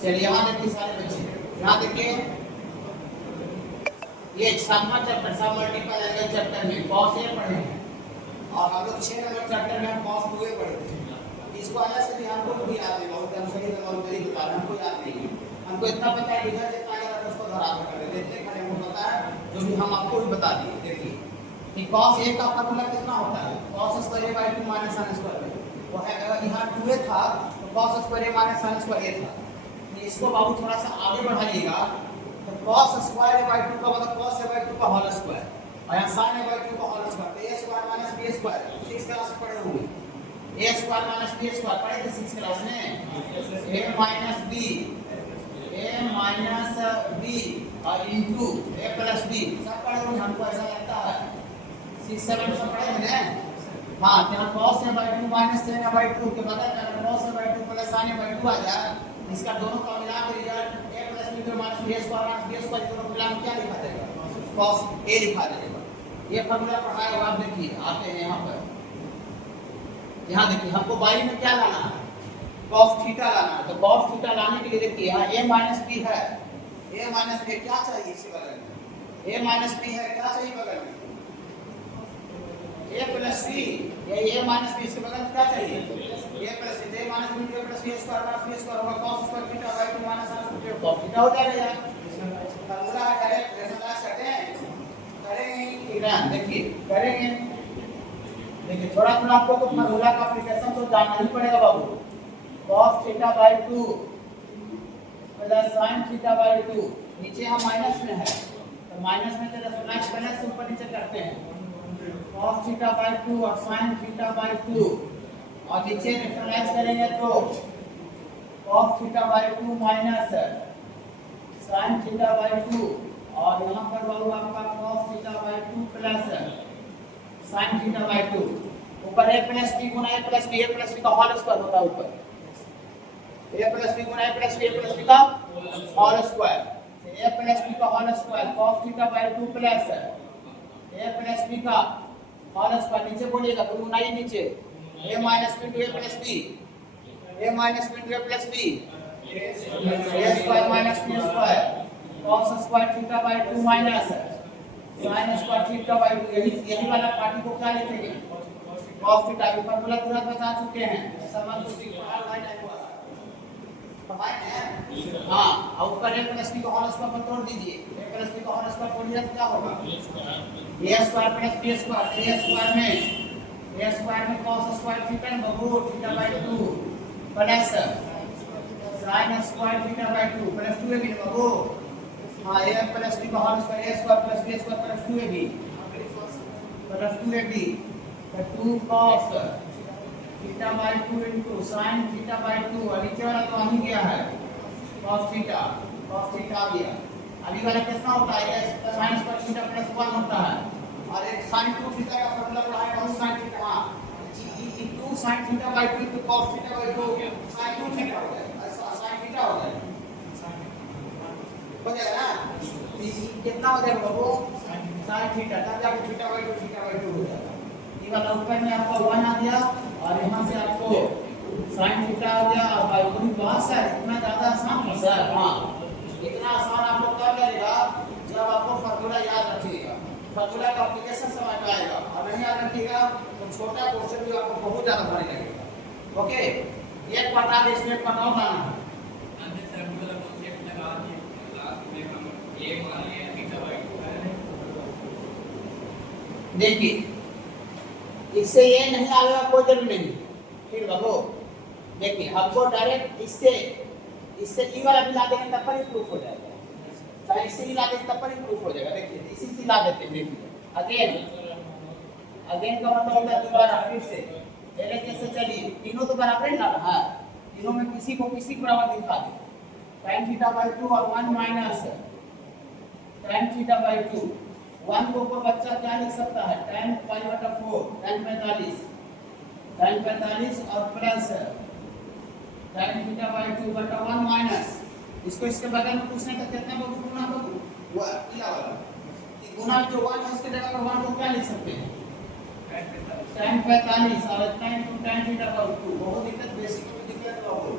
चलिए यहाँ देखिए सारे बच्चे, यहाँ देखिए ये 7वां चैप्टर सब मल्टीपल एंगल चैप्टर में cos A पढ़े हैं और हम लोग 6 नंबर चैप्टर में हम cos 2A पढ़े थे। इसको अलग से भी हमको भी याद नहीं, बहुत हम सही और गरीब बता रहे हैं, हमको याद नहीं है। हमको इतना पता है इधर जितना याद है उसको धरातल कर देते हैं, खड़े हमको पता है जो भी हम आपको भी बता दिए। देखिए कि cos A का फार्मूला कितना होता है cos square A by 2 minus sin square A। वो है यहाँ 2A था तो cos square A minus sin square A था। इसको बाबू थोड़ा सा आगे बढ़ाइएगा तो cos स्क्वायर A बाई 2 का मतलब cos A बाई 2 का होल स्क्वायर और यहाँ sin A बाई 2 का होल स्क्वायर, तो A square minus B square 6 class में पढ़े होंगे। A square minus B square पढ़े थे 6 क्लास में। A माइनस B और इनटू A प्लस B सब पढ़े होंगे, हमको ऐसा लगता है 6 7 सब पढ़े हैं ना। हाँ तो यहाँ cos A by 2 minus sin A by 2 के बगल में cos A by 2 plus sin A by 2 आ जाए, इसका दोनों का मिला के result A plus B minus B square minus B square दोनों मिला के क्या लिखा जाएगा cos A लिखा जाएगा। ये फार्मूला पढ़ाया हुआ आप देखिए, आते हैं यहाँ पर, यहाँ देखिए हमको बाई में क्या लाना है cos थीटा लाना है। तो cos थीटा लाने के लिए देखिए यहाँ A माइनस B है, A माइनस B क्या चाहिए इसी बगल में A माइनस B है, क्या चाहिए बगल में A प्लस C, ये A माइनस B इसके बगल में क्या चाहिए A plus C, A minus B plus B square minus B square होगा cos square theta by 2 minus sin square cos theta हो जाएगा यार। किरण देखिए करेंगे। देखिए थोड़ा थोड़ा आपको तो फॉर्मूला का एप्लीकेशन तो जानना ही पड़ेगा बाबू। cos θ/2 प्लस sin θ/2, नीचे हम माइनस में है तो माइनस में तो रेफरेंस प्लस ऊपर नीचे करते हैं। cos θ/2 और sin θ/2 और नीचे रेफरेंस करेंगे तो cos θ/2 माइनस sin θ/2 और यहाँ पर बाबू आपका cos θ/2 प्लस sin θ/2 ऊपर a प्लस b गुना a प्लस b का होल स्क्वायर होता है ऊपर a प्लस b गुना a प्लस b का whole square a plus b का whole square cos θ/2 plus a plus b का होल स्क्वायर नीचे बोलिएगा तो गुना ही नीचे a minus b two a plus b a minus b two a plus b a square minus b square cos square θ/2 minus sin square θ/2 यही वाला पार्टी को क्या लिखेंगे cos थीटा की फार्मूला तुरंत बता चुके हैं समान तो पढ़ा नहीं हुआ पढ़ाए हैं। हां और ऊपर a प्लस b का होल स्क्वायर पर तोड़ दीजिए a प्लस b का होल स्क्वायर तोड़िए तो क्या होगा a square plus b square a square में cos स्क्वायर थीटा बराबर θ/2 plus sin square θ/2 plus 2ab बराबर हां a प्लस b का whole square a square plus b square plus 2ab तो 2 cos θ/2 into sin θ/2 और नीचे वाला तो आ ही गया है cos थीटा आ गया। अभी वाला कितना होता है sin स्क्वायर थीटा प्लस 1 होता है और एक sin 2 थीटा का फार्मूला पढ़ा है बहुत sin थीटा हां 2 sin θ/2 तो cos θ/2 sin 2 थीटा हो जाएगा sin थीटा हो जाएगा हो जाएगा ना कितना हो जाएगा बाबू sin थीटा तब जाके θ/2 हो जाएगा। ये वाला ऊपर में आपका 1 आ गया और यहां से आपको sin थीटा आ गया और बाई गुनी पास है इतना ज्यादा आसान है सर। हां इतना आसान आप लोग कर लेगा जब आपको फार्मूला याद रखिएगा फार्मूला का एप्लीकेशन समझ में आएगा और नहीं याद रखिएगा तो छोटा क्वेश्चन भी आपको बहुत ज्यादा भारी लगेगा। ओके एक पार्ट आगे इसमें पढ़ाओ ना देखिए इससे ये नहीं आएगा कोई जरूरी नहीं फिर बाबू देखिए हमको डायरेक्ट इससे ई वाला भी ला देंगे तब पर ही प्रूफ हो जाएगा चाहे इससे ही ला देंगे तब पर ही प्रूफ हो जाएगा। देखिए इसी से ला देते हैं देखिए अगेन का मतलब होता है दोबारा फिर से पहले जैसे चलिए तीनों तो बराबर ना रहा तीनों में किसी को बराबर दिखा दे tan θ/2 और 1 माइनस tan θ/2 1 को ऊपर बच्चा क्या लिख सकता है tan π/4 tan 45 और प्लस tan θ/2 बटा 1 माइनस इसको इसके बगल में पूछने का कितना बाबू गुना बाबू वो इला वाला गुना जो 1 है उसके जगह पर 1 को क्या लिख सकते हैं tan 45 और tan θ/2 बहुत दिक्कत बेसिक में दिक्कत बाबू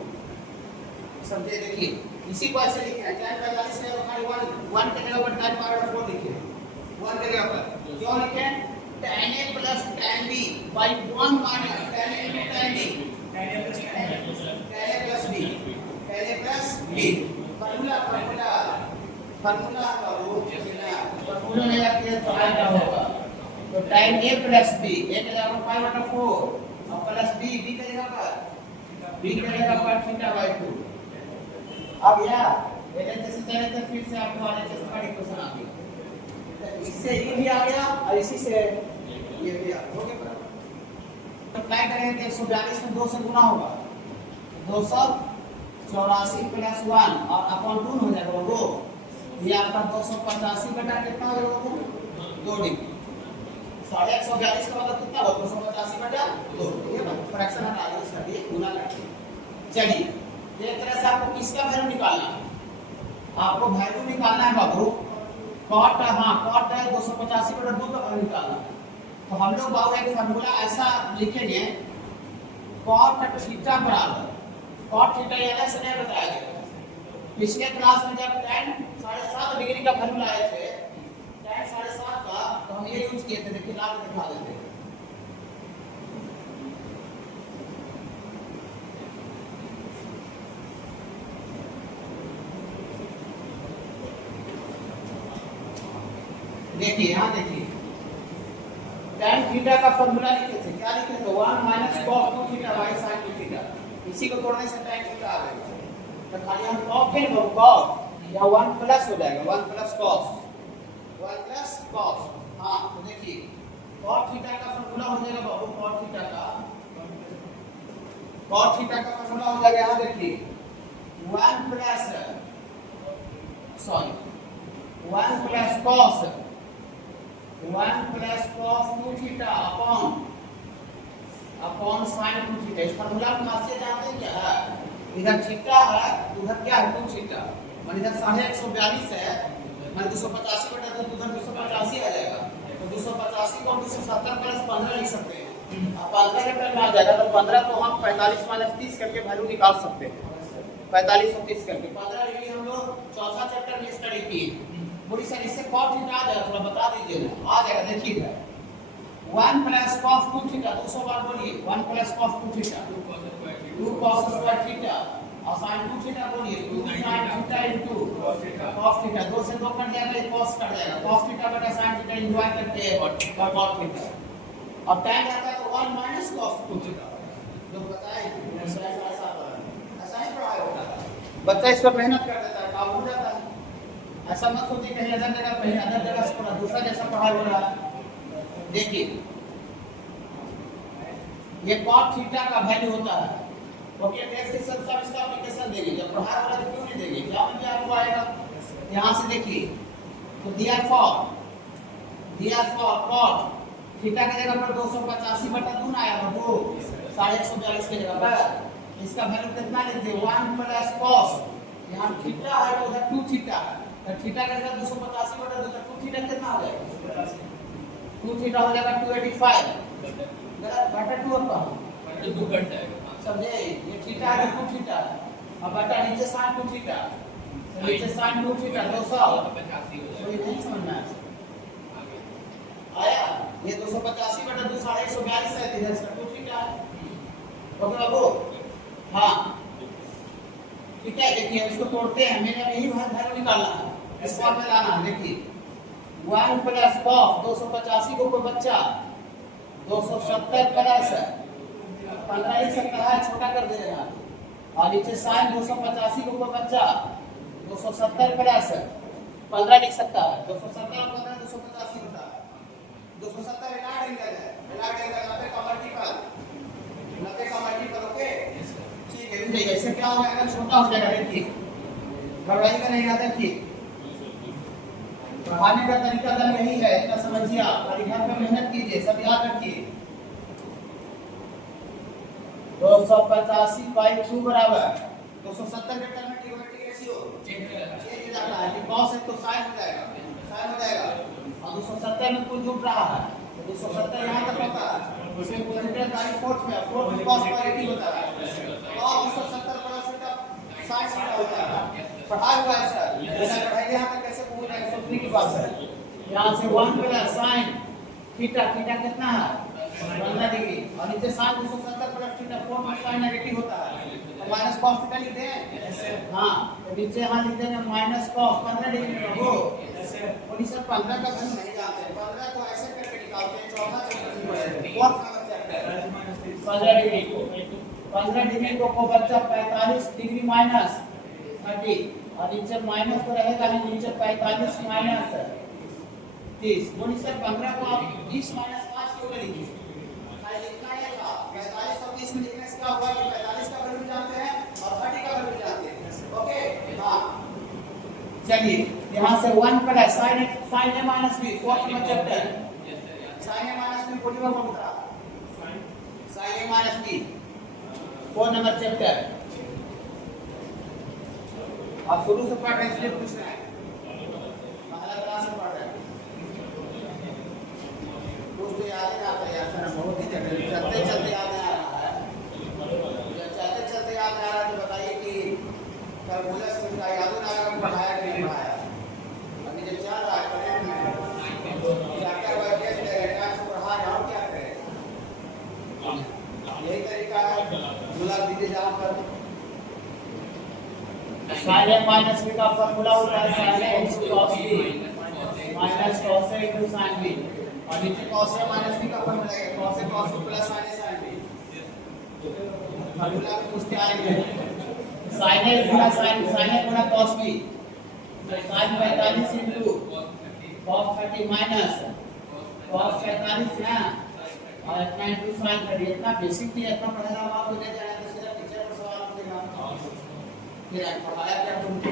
समझे। देखिए इसी को ऐसे लिखना है tan 45 के खाली 1 के जगह पर tan π/4 लिखिए 1 के जगह पर क्यों लिखे tan a plus tan b by 1 minus tan a into tan b tan a plus b formula formula लगा के तो आएगा होगा तो tan a plus b a के जगह पर π/4 और प्लस b के जगह पर θ/2 अब यार पहले जैसे चले थे फिर से आपको आने जैसे बड़ी क्वेश्चन आ गया इससे ये भी आ गया और इसी से ये भी आ गया हो गया तो क्या करेंगे 142 में 2 से गुना होगा 284 प्लस 1 और अपॉन 2 हो जाएगा वो ये आपका 285 बटा कितना हो जाएगा 2 डिग्री 142 का मतलब कितना होगा 285 बटा 2 ये फ्रैक्शन हटा दीजिए इसका ये गुना करके चलिए एक तरह से आपको किसका वैल्यू निकालना है आपको वैल्यू निकालना है बाबू cot cot है 285 बटा 2 का वैल्यू निकालना है तो हम लोग बाबू एक फार्मूला ऐसा लिखेंगे cot थीटा बराबर cot थीटा ये अलग से नहीं बताया गया पिछले क्लास में जब tan 7.5 डिग्री का वैल्यू लाए थे tan 7.5 का तो हम ये यूज किए थे देखिए ला के दिखा देते हैं देखिए यहाँ देखिए tan थीटा का फार्मूला लिखे थे, क्या लिखे थे 1 minus cos 2 theta by sin 2 theta. इसी को तोड़ने से tan थीटा आ गया। तो खाली हम cos है वो cos या 1 प्लस हो जाएगा 1 प्लस cos। हां तो देखिए cos थीटा का फार्मूला हो जाएगा बाबू, cos थीटा का फार्मूला हो जाएगा, यहां देखिए 1 plus cos 2 theta upon sin 2 theta. इस फार्मूला को आपसे जानते हैं क्या है, इधर थीटा है उधर क्या है 2 थीटा, मान इधर 142 है, मान 285 बटा तो उधर 285 आ जाएगा, तो 285 को 270 प्लस 15 लिख सकते हैं। अब 15 के टर्म में आ जाएगा तो 15 को हम 45 माइनस 30 करके वैल्यू निकाल सकते हैं, 45 और 30 करके 15 डिग्री हम लोग चौथा चैप्टर में स्टडी किए। बोली सर इससे cos थीटा आ जाएगा, थोड़ा बता दीजिए ना। आ जाएगा, देखिए 1 प्लस cos 2 थीटा 200 बार बोलिए 1 plus cos 2 theta 2 cos square theta और sin 2 थीटा बोलिए 2 sin theta into cos theta. 2 से 2 कट जाएगा, ये cos कट जाएगा, cos थीटा बटा sin थीटा एंजॉय करते हैं cos थीटा। अब tan आता है तो 1 माइनस cos 2 थीटा। जो बताए ऐसा ही पढ़ाया होता है, बच्चा इस पर मेहनत कर देता है, काम हो जाता है। ऐसा मत सोचिए कहीं अदर जगह से पढ़ा दूसरा जैसा पढ़ाई हो रहा है। देखिए ये cos थीटा का वैल्यू होता है, ओके टेस्ट सब इसका एप्लीकेशन देंगे, जब पढ़ाया हो रहा है क्यों नहीं देंगे, क्या मतलब आपको आएगा यहां से देखिए। तो दिया फॉर cos थीटा की जगह पर 285 बटा 2 आया वो 142 की जगह पर इसका वैल्यू कितना लेते हैं 1 प्लस cos, यहां थीटा है तो उधर 2 थीटा है, तो थीटा की जगह 285 बटा 2 तो 2 थीटा कितना हो जाएगा 2 थीटा हो जाएगा 285 बटा 2 का 2 कट जाएगा, समझे। ये थीटा है 2 थीटा अब बटा नीचे sin 2 थीटा, नीचे sin 2 थीटा 200 कोई नहीं समझना है आया। ये 285 बटा 2 142 है, इधर इसका 2 थीटा है, ओके बाबू। हां ठीक है, देखिए इसको तोड़ते हैं, मैंने यही वैल्यू निकालना है, इस फॉर्म में लाना है। देखिए 1 प्लस cos 285 को कोई बच्चा 270 प्लस 15 लिख सकता है, छोटा कर दे रहे हैं और नीचे sin 285 को कोई बच्चा 270 प्लस 15 लिख सकता है, 270 और 15 285 होता है, 270 इलाड एंगल है, 90 का मल्टीपल ओके ठीक है। ऐसे क्या हो जाएगा छोटा हो जाएगा, देखिए घबराइएगा नहीं, याद रखिए पढ़ाने का तरीका तो यही है, इतना समझिए आप और घर पे मेहनत कीजिए, सब याद रखिए। 285 बाई 2 बराबर 270 के टर्म में ट्रिग्नोमेट्रिक रेशियो चेंज हो जाता है, cos है तो sin हो जाएगा और 270 में कुल जुड़ रहा है तो 270 यहां तक होता है, उसे कोलिटर तारीख फोर्थ में cos पर 80 होता है और 270 प्लस थीटा sin थीटा होता है। पढ़ा हुआ है सर, बिना पढ़ाई यहां तक कैसे पहुंच जाएगा सोचने की बात है। यहां से 1 प्लस sin थीटा कितना है 15 डिग्री और नीचे sin 270 प्लस थीटा 4 में sin नेगेटिव होता है तो माइनस cos थीटा लिख दें। हां तो नीचे यहां लिख देंगे माइनस cos 15 डिग्री का वो और इस 15 का वैल्यू नहीं जानते, 15 को ऐसे करके निकालते हैं, चौथा chapter fourth number chapter 15 degree को बच्चा 45 डिग्री माइनस 30 और नीचे माइनस तो रहेगा नहीं, नीचे 45 माइनस 30 बोली सर 15 को आप 20 माइनस 5 क्यों लिखिए, खाली लिखना है था 45 और 30 में लिखने से क्या होगा कि 45 का वैल्यू जानते हैं और 30 का वैल्यू जानते हैं, ओके। हां चलिए यहां से 1 plus sin a minus b fourth number chapter sin a minus b बोलिए बाबू बता sin a minus b 4 number chapter आप शुरू से पढ़ रहे हैं इसलिए पूछ रहे हैं, पहला क्लास में पढ़ रहे हैं कुछ तो याद नहीं आता यार सर, बहुत ही चलते याद नहीं आ रहा है, चलते याद नहीं आ रहा तो बताइए कि फॉर्मूला से का याद ना आएगा पढ़ाया कि नहीं पढ़ाया। अभी जब चल रहा है करंट में क्या वर्केस डेटा से पढ़ा रहा हूं, क्या करें यही तरीका है, गुलाब दीजिए जहां पर sin a minus b का फार्मूला होता है sin a into cos b minus cos a into sin b और नीचे cos a माइनस b का फॉर्मूला है cos a cos b plus sin a sin b formula में पूछते आएंगे sin a Guna cos b तो sin 45 into cos 30 minus cos 45 ना और इतना इनटू sin 30 इतना बेसिक थी इतना पढ़ेगा आपको दे जाना तो सीधा टीचर पर सवाल पूछेगा फिर पढ़ाया क्या तुमको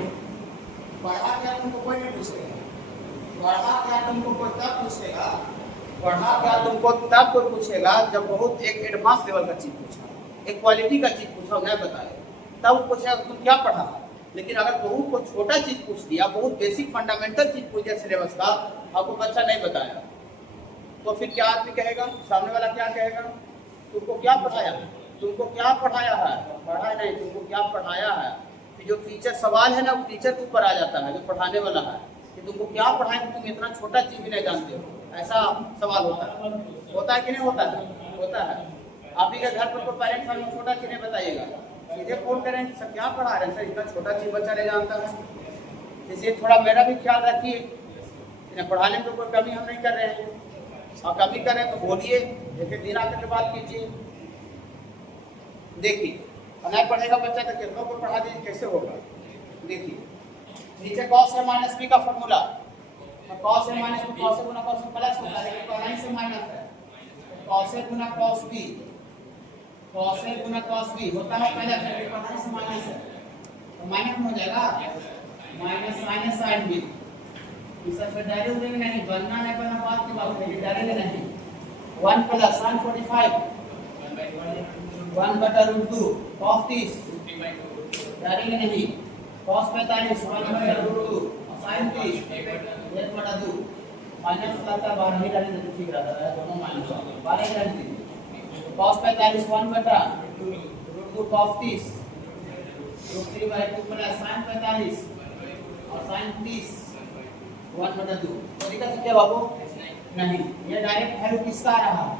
पढ़ा क्या तुमको कोई नहीं पूछेगा पढ़ा क्या तुमको कोई तब पूछेगा पढ़ा क्या तुमको तब कोई पूछेगा जब बहुत एक एडवांस लेवल का चीज पूछा एक क्वालिटी का चीज पूछा मैं बताए तब पूछेगा तुम क्या पढ़ा लेकिन अगर बहुत को छोटा चीज पूछ दिया बहुत बेसिक फंडामेंटल चीज पूछ दिया सिलेबस का आपको बच्चा नहीं बताया तो फिर क्या आदमी कहेगा सामने वाला क्या कहेगा तुमको क्या पढ़ाया है पढ़ाया नहीं तुमको क्या पढ़ाया है जो टीचर सवाल है ना वो टीचर के ऊपर आ जाता है जो पढ़ाने वाला है कि तुमको क्या पढ़ाएं तुम इतना छोटा चीज भी नहीं जानते हो ऐसा सवाल होता है कि नहीं होता है आप ही के घर पर कोई पेरेंट्स वाले छोटा चीज नहीं बताइएगा सीधे फोन करें सर क्या पढ़ा रहे हैं सर इतना छोटा चीज बच्चा नहीं जानता है इसलिए थोड़ा मेरा भी ख्याल रखिए पढ़ाने में तो कोई कमी हम नहीं कर रहे हैं और कमी करें तो बोलिए एक दिन आकर के बात कीजिए देखिए नहीं पढ़ेगा बच्चा तो कितनों को पढ़ा दीजिए कैसे होगा देखिए नीचे cos a माइनस b का formula cos a minus b cos a Guna cos b plus होता है लेकिन कोसाइन से माइनस है cos a Guna cos b होता है पहले फिर कोसाइन से माइनस है तो माइनस में हो जाएगा माइनस माइनस साइन b इस सब डायरेक्ट देंगे नहीं बनना है बनना बात की बात है डायरेक्ट नहीं 1 प्लस sin 45 1 बटा रूट 2 cos 30 डालेंगे नहीं cos 45 1 बटा रूट 2 sin 30 1 बटा 2 माइनस का बाहर नहीं डालेंगे तो ठीक रहता है दोनों माइनस बाहर डालेंगे cos 45 1 बटा root 2 cos 30 root 3 by 2 plus sin 45 और sin 30 1 बटा 2 तो दिक्कत क्या बाबू नहीं ये डायरेक्ट वैल्यू किसका आ रहा है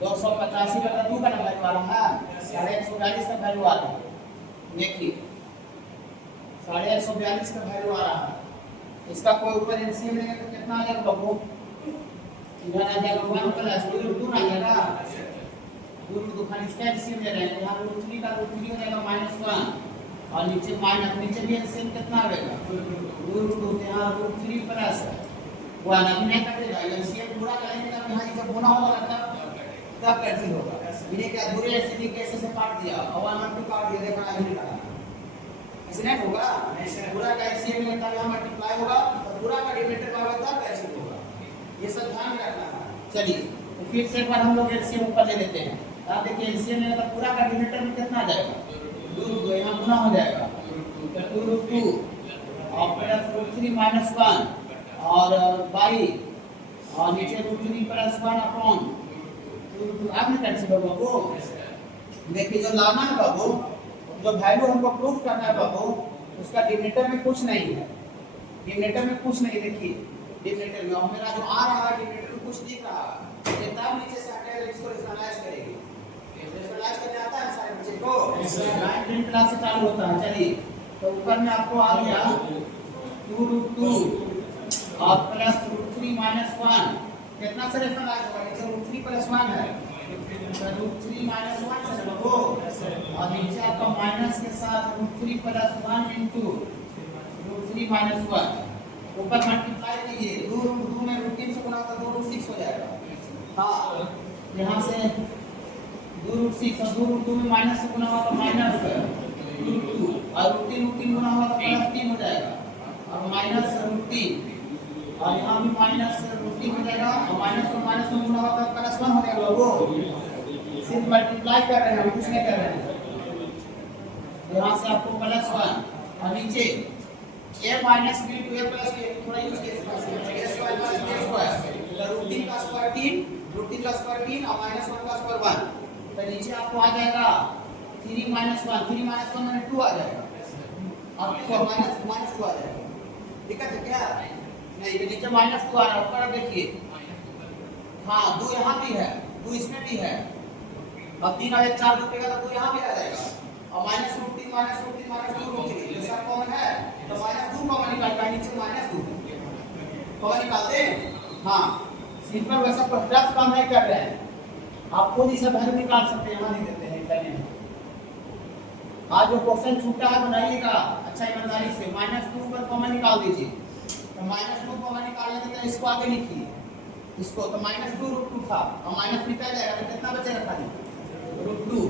285 बटा 2 का वैल्यू आ रहा है 142 का वैल्यू आ रहा है देखिए 142 का वैल्यू आ रहा है इसका कोई ऊपर एलसीएम लेंगे तो कितना आ जाएगा बाबू इधर आ जाएगा 1 प्लस 2 आ जाएगा 2 खाली इसका एलसीएम ले रहे हैं यहां रूट 3 का रूट 3 हो जाएगा -1 और नीचे भी एलसीएम कितना आएगा 2 यहां रूट 3 प्लस 1 अभी नहीं कटेगा एलसीएम पूरा करेंगे तब यहां जब गुना होगा तब कैंसिल होगा इन्हें क्या अधूरे एलसीएम कैसे से काट दिया और 1 2 काट दिया देखा नहीं निकला ऐसे नहीं होगा पूरा का एलसीएम में तब यहां मल्टीप्लाई होगा और पूरा का डिनोमिनेटर का होगा तब कैंसिल होगा ये सब ध्यान रखना है चलिए तो फिर से एक बार हम लोग एलसीएम ऊपर ले लेते हैं आप देखिए एलसीएम लेने का पूरा का डिनोमिनेटर में कितना आ जाएगा 2 यहां गुना हो जाएगा तो 2 और प्लस रूट 3 -1 और बाई और नीचे रूट 3 प्लस 1 अपॉन आपने कैंसिल होगा बाबू देखिए जो लाना है बाबू जो वैल्यू हमको प्रूफ करना है बाबू उसका डिनोमिनेटर में कुछ नहीं है डिनोमिनेटर में कुछ नहीं देखिए डिनोमिनेटर में और मेरा जो आ रहा है डिनोमिनेटर में कुछ दिख रहा है ये तब नीचे से हटेगा इसको रेशनलाइज करेंगे रेशनलाइज करने आता है सारे बच्चे को 9th क्लास से चालू होता है चलिए तो ऊपर में आपको आ गया 2√2 और प्लस √3 -1 कितना से रेशनलाइज होगा नीचे √3 + 1 है तो √3 -1 से बाबू और नीचे आपका माइनस के साथ √3 + 1 इनटू √3 -1 ऊपर मल्टीप्लाई कीजिए 2√2 में √3 से गुणा तो 2√6 हो जाएगा हां यहां से 2√6 और 2√2 में माइनस से गुणा हुआ तो माइनस √2 और √3 गुणा हुआ तो +3 हो जाएगा और माइनस √3 और यहाँ भी माइनस √3 हो जाएगा और माइनस को माइनस में गुणा होगा तो +1 हो जाएगा वो सिर्फ मल्टीप्लाई कर रहे हैं हम कुछ नहीं कर रहे हैं यहाँ से आपको +1 और नीचे a - b to a + b थोड़ा यूज कीजिए a स्क्वायर + b स्क्वायर तो √3 का स्क्वायर 3 √3 का स्क्वायर 3 और -1 का स्क्वायर 1 तो नीचे आपको आ जाएगा 3 - 1 3 - 1 माने 2 आ जाएगा आपको -2 आ जाएगा दिक्कत है क्या नहीं ये नीचे -2 आ रहा है ऊपर देखिए हां 2 यहां भी है 2 इसमें भी है अब 3 और 4 जुटेगा तो 2 यहां भी आ जाएगा और -√3 -2√3 ये सब कॉमन है तो -2 कॉमन निकालना है नीचे -2 कॉमन निकालते हैं हां इस पर वैसा प्लस काम नहीं कर रहे हैं, आप खुद इसे वैल्यू निकाल सकते हैं, यहाँ नहीं देते हैं करने में। आज जो क्वेश्चन छूटा है बनाइएगा अच्छा ईमानदारी से, -2 पर कॉमन निकाल दीजिए। तो -2 कॉमन निकालने के लिए इसको आगे लिखिए, इसको तो -2√2 था और माइनस निकल जाएगा तो कितना बचेगा खाली √2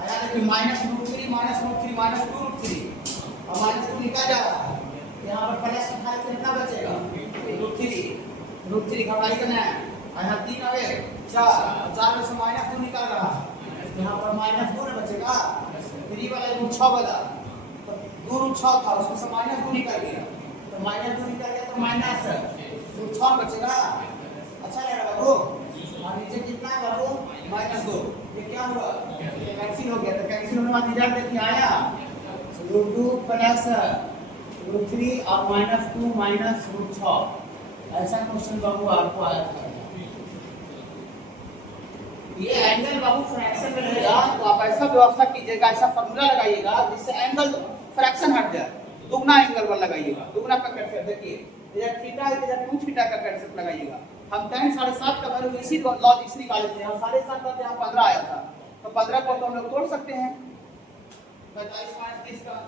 आया। देखिए -√3 -2√3 और -2 निकल जा रहा है, यहाँ पर प्लस उठाए तो कितना बचेगा √3 घटाई करना है, यहाँ 3 आवे 4 में से -2 निकल रहा है, यहाँ पर -2 बचेगा, 3 वाला √6 वाला तो 2√6 था उसमें से -2 निकल गया, तो -2 निकल गया तो -√6 बचेगा। अच्छा लग रहा बाबू, और नीचे कितना है बाबू -2, ये क्या हुआ कैंसिल हो गया, तो कैंसिल होने बाद रिजल्ट देखिए आया √2 प्लस √3 और -2 -√6, ऐसा क्वेश्चन बाबू आपको आया था। ये एंगल बाबू फ्रैक्शन में रहेगा तो आप ऐसा व्यवस्था कीजिएगा, ऐसा फॉर्मूला लगाइएगा जिससे एंगल फ्रैक्शन हट जाए, दुगना एंगल पर लगाइएगा, दुगना का कैंसेप्ट देखिए इधर थीटा है इधर 2 थीटा का कैंसेप्ट लगाइएगा। हम tan 7.5 का वैल्यू इसी लॉजिक से निकाले थे, हम 7.5 का यहाँ 15 आया था, तो 15 को तो हम लोग तोड़ सकते हैं 45 - 30 का,